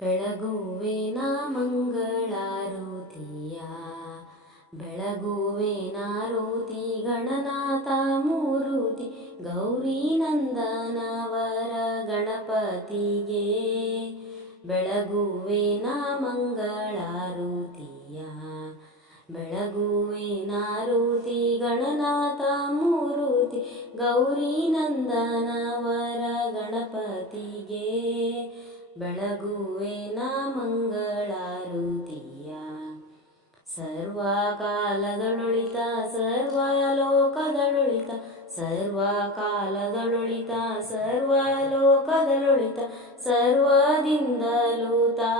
ಬೆಳಗುವೆನ ಮಂಗಳಾರುತಿಯ ಬೆಳಗುವೆನಾರುತಿ ಗಣನಾಥ ಮೂರುತಿ ಗೌರಿ ನಂದನವರ ಗಣಪತಿಗೆ ಬೆಳಗುವೆನ ಮಂಗಳಾರುತಿಯ ಬೆಳಗುವೆನಾರುತಿ ಗಣನಾಥ ಮೂರುತಿ ಗೌರಿ ನಂದನವರ ಗಣಪತಿಗೆ ಬೆಳಗುವೆನ ಮಂಗಳಾರುತಿಯ ಸರ್ವಕಾಲದೊಳಿತ ಸರ್ವಲೋಕದೊಳಿತ ಸರ್ವಕಾಲದೊಳಿತ ಸರ್ವಲೋಕದೊಳಿತ ಸರ್ವದಿಂದಲೂ ತಾ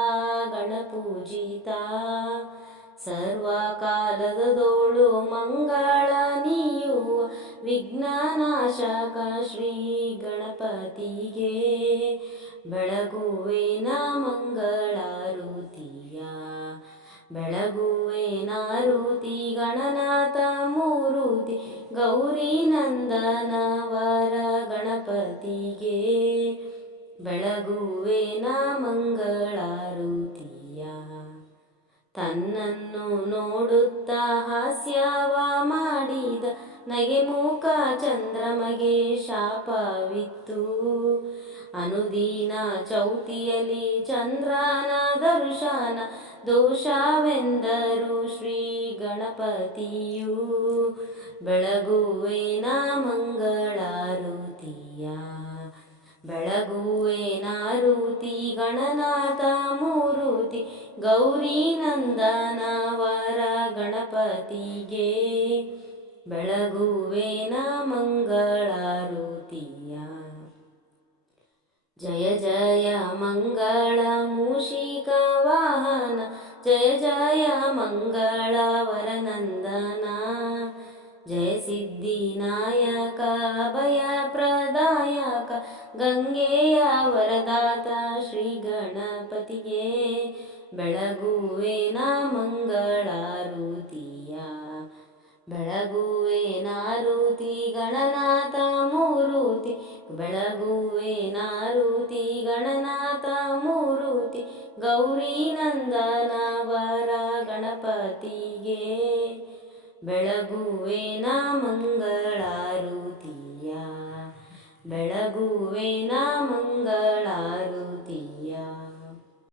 ಗಣಪೂಜಿತ ಸರ್ವಕಾಲದೋಳು ಮಂಗಳ ನೀಯುವ ವಿಘ್ನನಾಶಕ ಶ್ರೀ ಗಣಪತಿಗೆ ಬೆಳಗುವೆನ ಮಂಗಳಾರುತಿಯ ಬೆಳಗುವೆನಾರುತಿ ಗಣನಾಥ ಮೂರುತಿ ಗೌರಿ ನಂದನವರ ಗಣಪತಿಗೆ ಬೆಳಗುವೆನ ಮಂಗಳಾರುತಿಯ ತನ್ನನ್ನು ನೋಡುತ್ತಾ ಹಾಸ್ಯವ ಮಾಡಿದ ನಗೆ ಮೂಕ ಚಂದ್ರಮಗೆ ಶಾಪವಿತ್ತು ಅನುದೀನ ಚೌತಿಯಲ್ಲಿ ಚಂದ್ರನ ದರ್ಶನ ದೋಷವೆಂದರು ಶ್ರೀ ಗಣಪತಿಯು ಬೆಳಗುವೆನ ಮಂಗಳಾರುತಿಯ ಬೆಳಗುವೆನಾರುತಿ ಗಣನಾಥ ಮೂರುತಿ ಗೌರಿ ನಂದನವರ ಗಣಪತಿಗೆ ಬೆಳಗುವೆನ ಮಂಗಳಾರುತಿಯ ಜಯ ಜಯ ಮಂಗಳ ಮೂಷಿಕ ವಾಹನ ಜಯ ಜಯ ಮಂಗಳ ವರನಂದನ ಜಯ ಸಿದ್ಧಿನಾಯಕ ಭಯ ಪ್ರದಾಯಕ ಗಂಗೆಯ ವರದಾತ ಶ್ರೀ ಗಣಪತಿಗೆ ಬೆಳಗುವೆನ ಮಂಗಳಾರುತಿಯ ಬೆಳಗುವೆನಾರುತಿ ಗಣನಾಥ ಮೂರುತಿ ಬೆಳಗುವೆನಾರುತಿ ಗಣನಾಥ ಮೂರುತಿ ಗೌರಿ ನಂದನವರ ಗಣಪತಿಗೆ ಬೆಳಗುವೆನ ಮಂಗಳಾರುತಿಯ ಬೆಳಗುವೆನ ಮಂಗಳಾರುತಿ